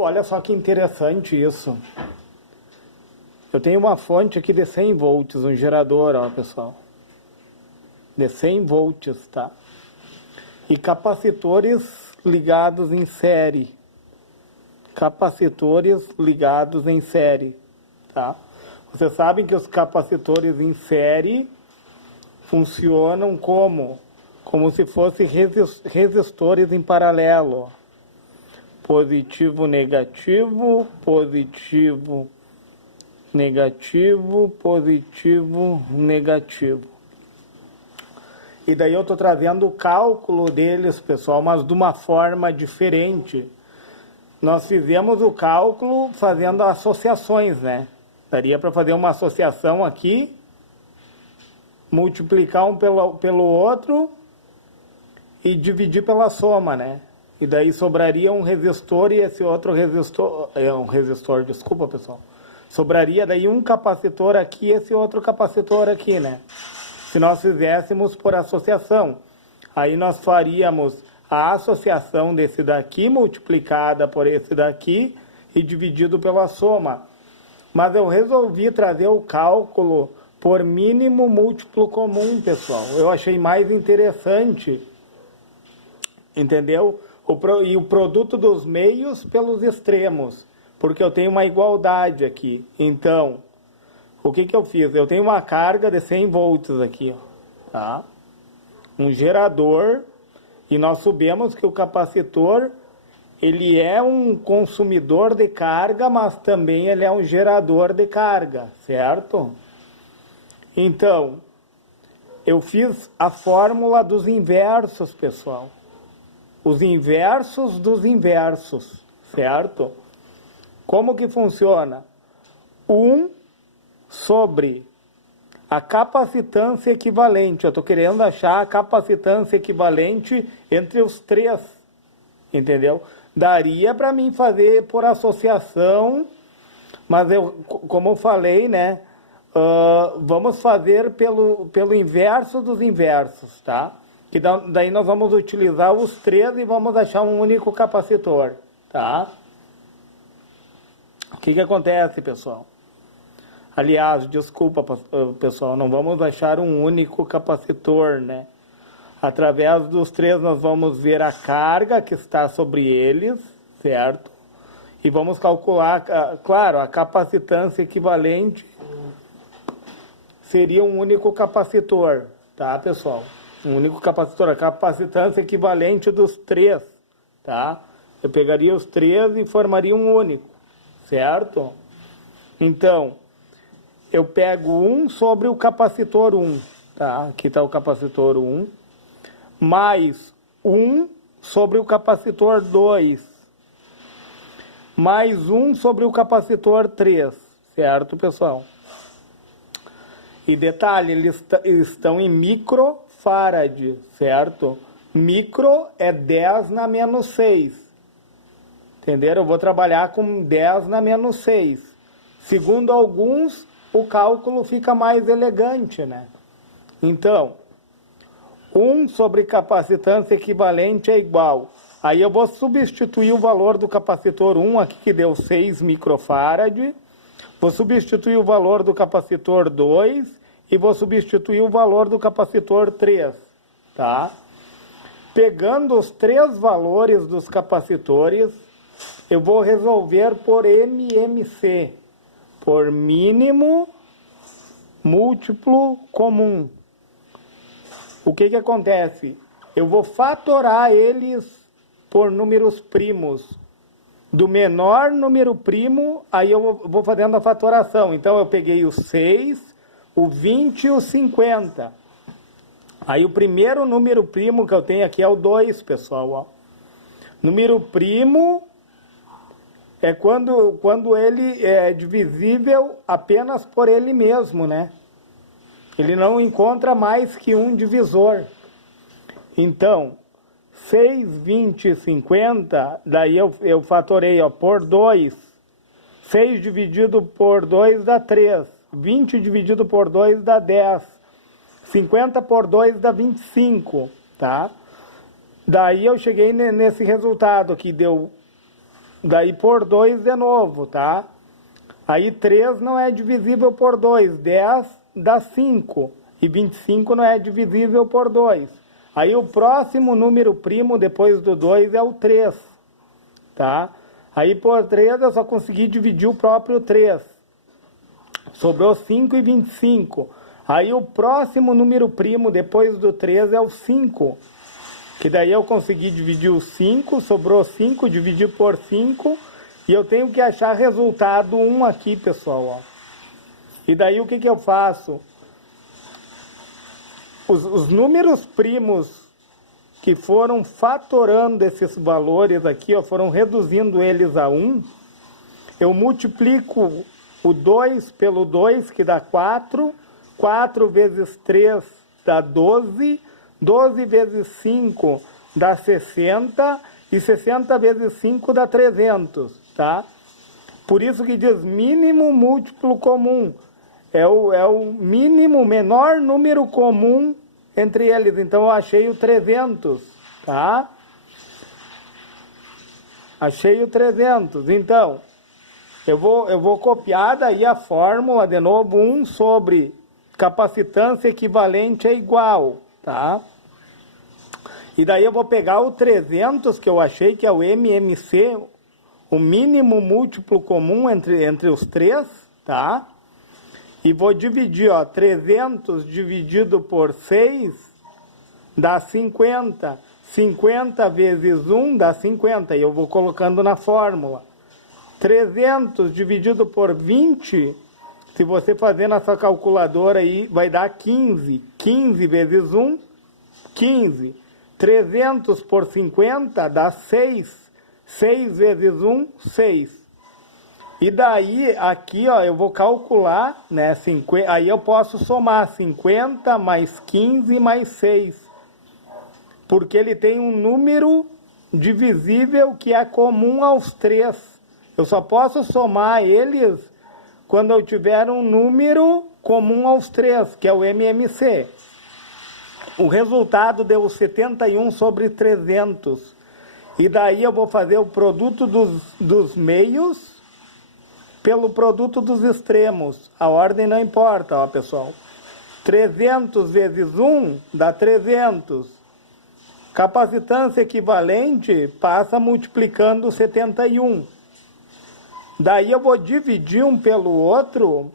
olha só que interessante isso. Eu tenho uma fonte aqui de 100 volts, um gerador, ó, pessoal. De 100 volts, tá? E capacitores ligados em série. Capacitores ligados em série, tá? Vocês sabem que os capacitores em série funcionam como? Como se fossem resistores em paralelo. Positivo, negativo, positivo, negativo, positivo, negativo. E daí eu estou trazendo o cálculo deles, pessoal, mas de uma forma diferente. Nós fizemos o cálculo fazendo associações, né? Daria para fazer uma associação aqui, multiplicar um pelo outro e dividir pela soma, né? E daí sobraria um resistor e esse outro resistor, desculpa, pessoal. Sobraria daí um capacitor aqui e esse outro capacitor aqui, né? Se nós fizéssemos por associação. Aí nós faríamos a associação desse daqui multiplicada por esse daqui e dividido pela soma. Mas eu resolvi trazer o cálculo por mínimo múltiplo comum, pessoal. Eu achei mais interessante, entendeu? E o produto dos meios pelos extremos, porque eu tenho uma igualdade aqui. Então, o que eu fiz? Eu tenho uma carga de 100 volts aqui, ó, tá? Um gerador, e nós sabemos que o capacitor, ele é um consumidor de carga, mas também ele é um gerador de carga, certo? Então, eu fiz a fórmula dos inversos, pessoal. Os inversos dos inversos, certo? Como que funciona? 1 sobre a capacitância equivalente. Eu estou querendo achar a capacitância equivalente entre os três, entendeu? Daria para mim fazer por associação, mas como eu falei, né? Vamos fazer pelo inverso dos inversos, tá? Que daí nós vamos utilizar os três e vamos achar um único capacitor, tá? O que acontece, pessoal? Aliás, desculpa, pessoal, não vamos achar um único capacitor, né? Através dos três nós vamos ver a carga que está sobre eles, certo? E vamos calcular, claro, a capacitância equivalente seria um único capacitor, tá, pessoal? Um único capacitor, a capacitância equivalente dos três, tá? Eu pegaria os três e formaria um único, certo? Então, eu pego 1 sobre o capacitor 1, tá? Aqui está o capacitor 1, mais 1 sobre o capacitor 2, mais 1 sobre o capacitor 3, certo, pessoal? E detalhe, eles estão em microfarad, certo? Micro é 10 na menos 6. Entenderam? Eu vou trabalhar com 10 na menos 6. Segundo alguns, o cálculo fica mais elegante, né? Então, 1 sobre capacitância equivalente é igual. Aí eu vou substituir o valor do capacitor 1, aqui que deu 6 microfarad. Vou substituir o valor do capacitor 2 e vou substituir o valor do capacitor 3, tá? Pegando os três valores dos capacitores, eu vou resolver por MMC, por mínimo múltiplo comum. O que acontece? Eu vou fatorar eles por números primos. Do menor número primo, aí eu vou fazendo a fatoração. Então, eu peguei o 6, o 20 e o 50. Aí, o primeiro número primo que eu tenho aqui é o 2, pessoal. Ó. Número primo é quando ele é divisível apenas por ele mesmo, né? Ele não encontra mais que um divisor. Então, 6, 20 e 50, daí eu fatorei ó, por 2. 6 dividido por 2 dá 3. 20 dividido por 2 dá 10. 50 por 2 dá 25, tá? Daí eu cheguei nesse resultado que deu daí por 2 de novo, tá? Aí 3 não é divisível por 2, 10 dá 5, e 25 não é divisível por 2. Aí o próximo número primo depois do 2 é o 3, tá? Aí por 3 eu só consegui dividir o próprio 3. Sobrou 5 e 25. Aí o próximo número primo depois do 3 é o 5. Que daí eu consegui dividir o 5, sobrou 5, dividir por 5. E eu tenho que achar resultado 1 aqui, pessoal. Ó. E daí o que, que eu faço? Os números primos que foram fatorando esses valores aqui, ó, foram reduzindo eles a 1, eu multiplico o 2 pelo 2, que dá 4, 4 vezes 3 dá 12, 12 vezes 5 dá 60, e 60 vezes 5 dá 300, tá? Por isso que diz mínimo múltiplo comum, é o mínimo, menor número comum entre eles. Então eu achei o 300, tá? Achei o 300. Então, eu vou copiar daí a fórmula de novo, 1 sobre capacitância equivalente é igual, tá? E daí eu vou pegar o 300 que eu achei que é o MMC, o mínimo múltiplo comum entre os três, tá? E vou dividir, ó, 300 dividido por 6 dá 50. 50 vezes 1 dá 50. E eu vou colocando na fórmula. 300 dividido por 20, se você fazer na sua calculadora aí, vai dar 15. 15 vezes 1, 15. 300 por 50 dá 6. 6 vezes 1, 6. E daí, aqui, ó, eu vou calcular, né, 50, aí eu posso somar 50 mais 15 mais 6. Porque ele tem um número divisível que é comum aos três. Eu só posso somar eles quando eu tiver um número comum aos três, que é o MMC. O resultado deu 71 sobre 300. E daí eu vou fazer o produto dos meios pelo produto dos extremos. A ordem não importa, ó, pessoal. 300 vezes 1 dá 300. Capacitância equivalente passa multiplicando 71. Daí eu vou dividir um pelo outro.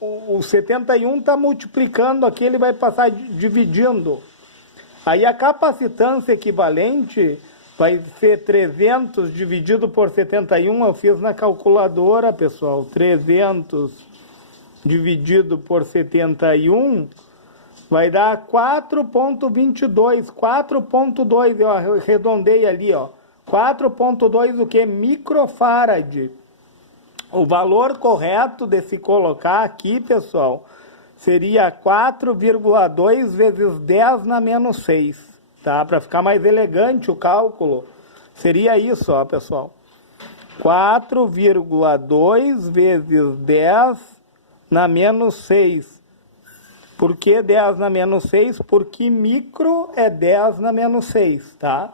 O 71 está multiplicando aqui, ele vai passar dividindo. Aí a capacitância equivalente vai ser 300 dividido por 71, eu fiz na calculadora, pessoal. 300 dividido por 71 vai dar 4,22. 4,2, eu arredondei ali, ó. 4,2 o que? Microfarad. O valor correto de se colocar aqui, pessoal, seria 4,2 vezes 10 na menos 6, tá? Para ficar mais elegante o cálculo, seria isso, ó, pessoal. 4,2 vezes 10 na menos 6. Por que 10 na menos 6? Porque micro é 10 na menos 6, tá?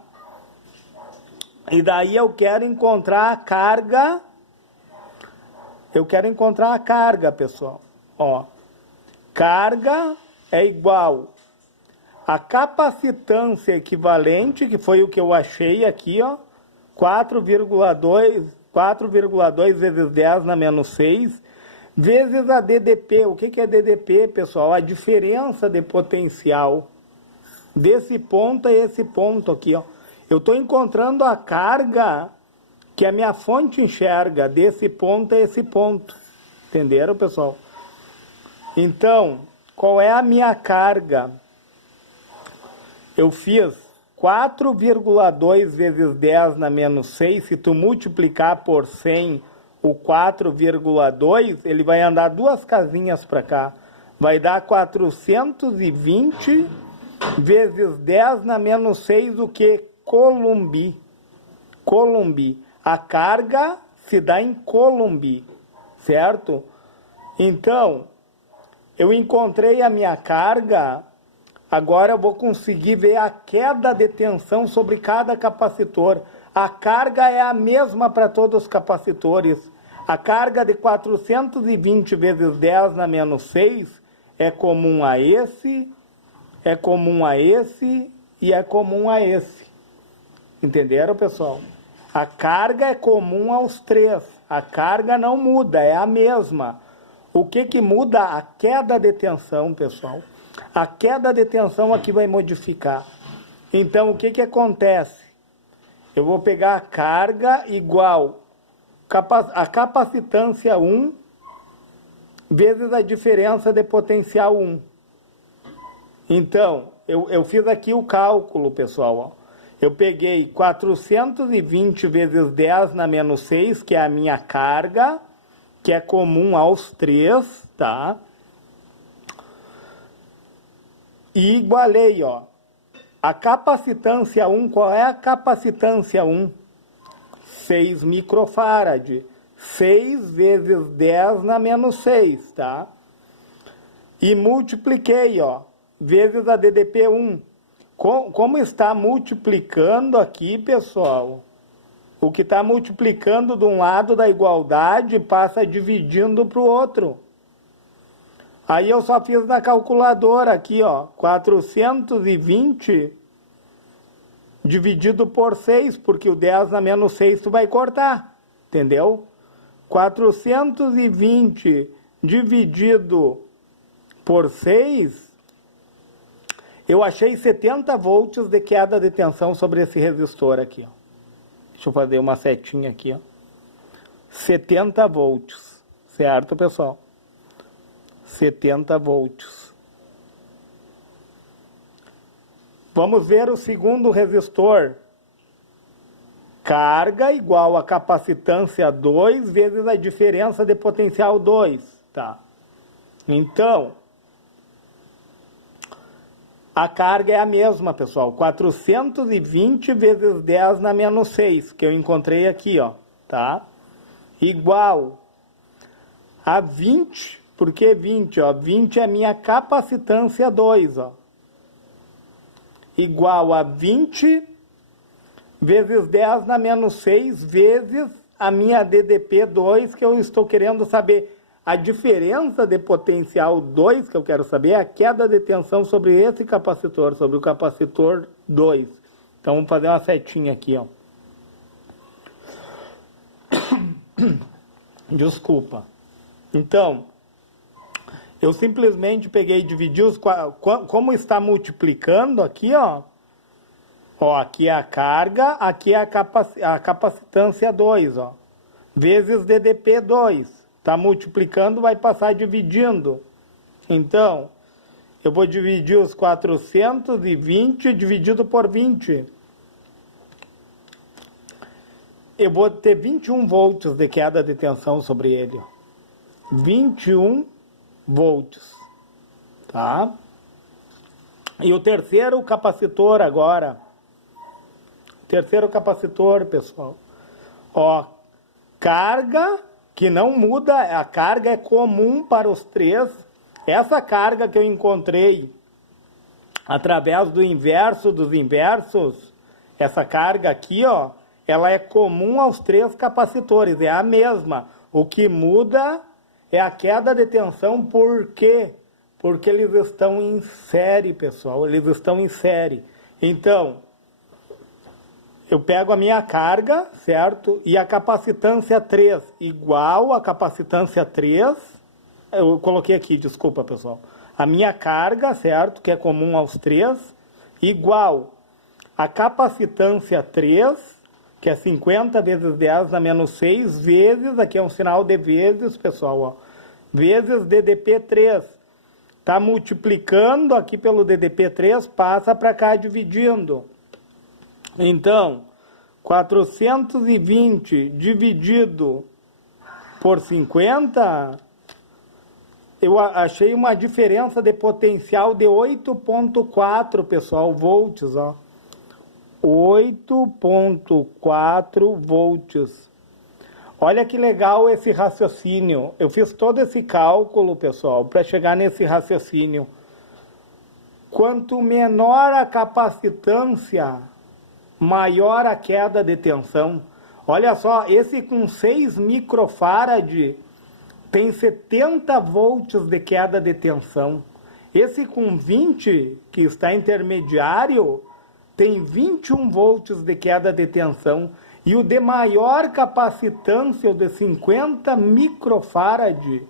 E daí eu quero encontrar a carga. Eu quero encontrar a carga, pessoal. Ó. Carga é igual a capacitância equivalente, que foi o que eu achei aqui, ó, 4,2 vezes 10 na menos 6, vezes a DDP. O que é DDP, pessoal? A diferença de potencial desse ponto a esse ponto aqui, ó. Eu estou encontrando a carga que a minha fonte enxerga desse ponto a esse ponto. Entenderam, pessoal? Então, qual é a minha carga? Eu fiz 4,2 vezes 10 na menos 6. Se tu multiplicar por 100 o 4,2, ele vai andar 2 casinhas para cá. Vai dar 420 vezes 10 na menos 6, o que? Coulomb. Coulomb. A carga se dá em Coulomb, certo? Então, eu encontrei a minha carga, agora eu vou conseguir ver a queda de tensão sobre cada capacitor. A carga é a mesma para todos os capacitores. A carga de 420 vezes 10 na menos 6 é comum a esse, é comum a esse e é comum a esse. Entenderam, pessoal? A carga é comum aos três. A carga não muda, é a mesma. O que muda? A queda de tensão, pessoal. A queda de tensão aqui vai modificar. Então, o que acontece? Eu vou pegar a carga igual a capacitância 1 vezes a diferença de potencial 1. Então, eu fiz aqui o cálculo, pessoal. Ó. Eu peguei 420 vezes 10 na menos 6, que é a minha carga, que é comum aos três, tá? E igualei, ó. A capacitância 1, qual é a capacitância 1? 6 microfarad. 6 vezes 10 na menos 6, tá? E multipliquei, ó, vezes a DDP1. Como está multiplicando aqui, pessoal? O que está multiplicando de um lado da igualdade passa dividindo para o outro. Aí eu só fiz na calculadora aqui, ó, 420 dividido por 6, porque o 10 na menos 6 tu vai cortar, entendeu? 420 dividido por 6, eu achei 70 volts de queda de tensão sobre esse resistor aqui, ó. Deixa eu fazer uma setinha aqui, ó. 70 volts, certo, pessoal? 70 volts. Vamos ver o segundo resistor. Carga igual a capacitância 2 vezes a diferença de potencial 2, tá? Então, a carga é a mesma, pessoal. 420 vezes 10 na menos 6, que eu encontrei aqui, ó, tá? Igual a 20, por que 20? Ó? 20 é a minha capacitância 2, ó. Igual a 20 vezes 10 na menos 6 vezes a minha DDP2, que eu estou querendo saber. A diferença de potencial 2, que eu quero saber, é a queda de tensão sobre esse capacitor, sobre o capacitor 2. Então, vamos fazer uma setinha aqui, ó. Desculpa. Então, eu simplesmente peguei e dividi os... Como está multiplicando aqui, ó. Ó, aqui é a carga, aqui é a capacitância 2, ó. Vezes DDP2. Está multiplicando, vai passar dividindo. Então, eu vou dividir os 420 dividido por 20. Eu vou ter 21 volts de queda de tensão sobre ele. 21 volts. Tá? E o terceiro capacitor agora. Terceiro capacitor, pessoal. Ó, carga... que não muda, a carga é comum para os três. Essa carga que eu encontrei através do inverso dos inversos, essa carga aqui, ó, ela é comum aos três capacitores, é a mesma. O que muda é a queda de tensão, por quê? Porque eles estão em série, pessoal, eles estão em série. Então, eu pego a minha carga, certo? E a capacitância 3 igual a capacitância 3. Eu coloquei aqui, desculpa, pessoal. A minha carga, certo? Que é comum aos três. Igual a capacitância 3, que é 50 vezes 10 na menos 6, vezes, aqui é um sinal de vezes, pessoal, ó. Vezes DDP3. Tá multiplicando aqui pelo DDP3, passa para cá dividindo. Então, 420 dividido por 50, eu achei uma diferença de potencial de 8,4, pessoal, volts, ó. 8,4 volts. Olha que legal esse raciocínio. Eu fiz todo esse cálculo, pessoal, para chegar nesse raciocínio. Quanto menor a capacitância, maior a queda de tensão. Olha só, esse com 6 microfarad tem 70 volts de queda de tensão. Esse com 20, que está intermediário, tem 21 volts de queda de tensão. E o de maior capacitância, o de 50 microfarad,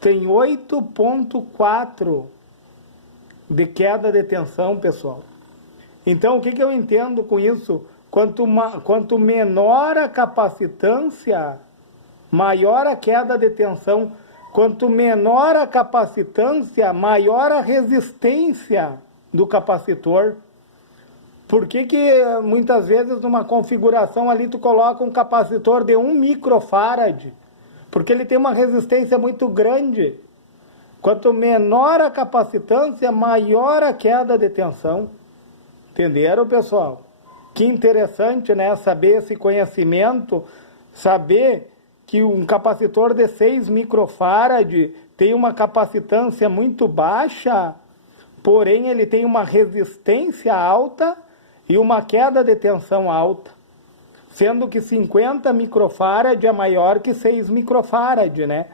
tem 8,4 de queda de tensão, pessoal. Então, o que eu entendo com isso? Quanto menor a capacitância, maior a queda de tensão. Quanto menor a capacitância, maior a resistência do capacitor. Por que muitas vezes numa configuração ali tu coloca um capacitor de 1 microfarad? Porque ele tem uma resistência muito grande. Quanto menor a capacitância, maior a queda de tensão. Entenderam, pessoal? Que interessante, né? Saber esse conhecimento, saber que um capacitor de 6 microfarad tem uma capacitância muito baixa, porém ele tem uma resistência alta e uma queda de tensão alta. Sendo que 50 microfarad é maior que 6 microfarad, né?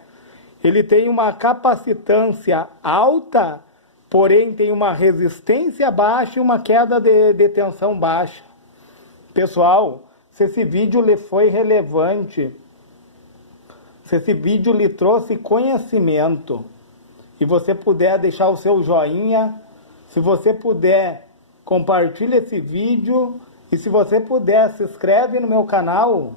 Ele tem uma capacitância alta, porém tem uma resistência baixa e uma queda de tensão baixa. Pessoal, se esse vídeo lhe foi relevante, se esse vídeo lhe trouxe conhecimento, e você puder deixar o seu joinha, se você puder, compartilhe esse vídeo, e se você puder, se inscreve no meu canal,